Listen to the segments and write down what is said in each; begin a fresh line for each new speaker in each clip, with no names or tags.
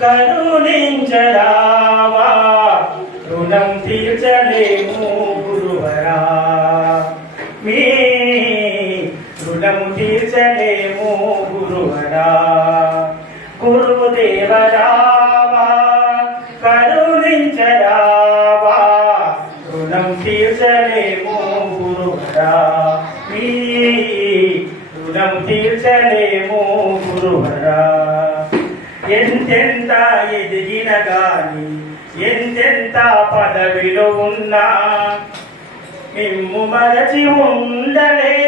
కరుణించరావా రుణం తీర్చలేము గురువరా. మీ రుణం తీర్చలేము గురువరా. గురుదేవరావా కరుణించరావా రుణం తీర్చలేము గురువరా. మీ రుణం తీర్చలేము గురువరా. ఎంతెంత ఎదిగిన గాని ఎంతెంత పదవిలో ఉన్నా మిమ్ము మరచి ఉండలే.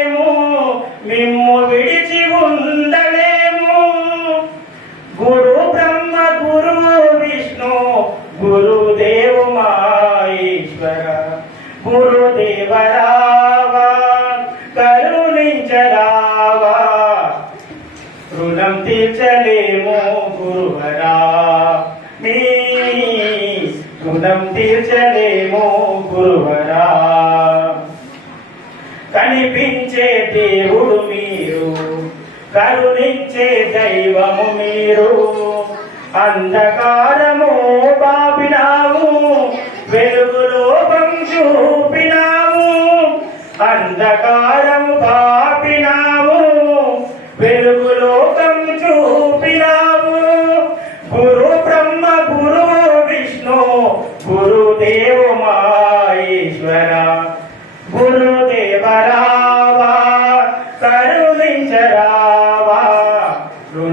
తీర్చలేము గురువరా? మీ రుణం తీర్చలేమో గురువరా? కనిపించే దేవుడు మీరు కరుణించే దైవము మీరు. అంధకారము బాపినాము వెలుగులో చూపినాము. అంధకారము పాపినాము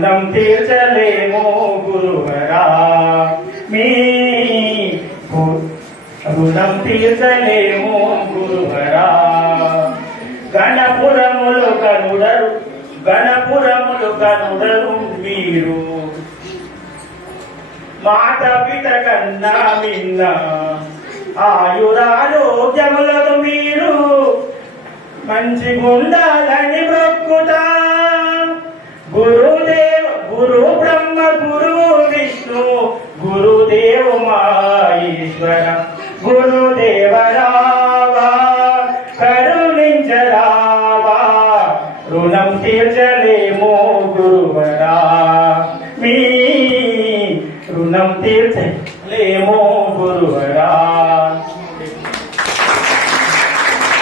రుణం తీర్చలేమో గురువరా. మీ గు- రుణం తీర్చలేము గురువరా. గణపురములు కనుడరు గణపురములు కనుడరు మీరు. మాట పిత కన్నా మిన్న ఆయురారోగ్యములకు మీరు. మంచి గుండాలని మొక్కుతా కరుణించరావా రుణం తీర్చలేమో గురువరా మీ రుణం తీర్చలేమో గురువరా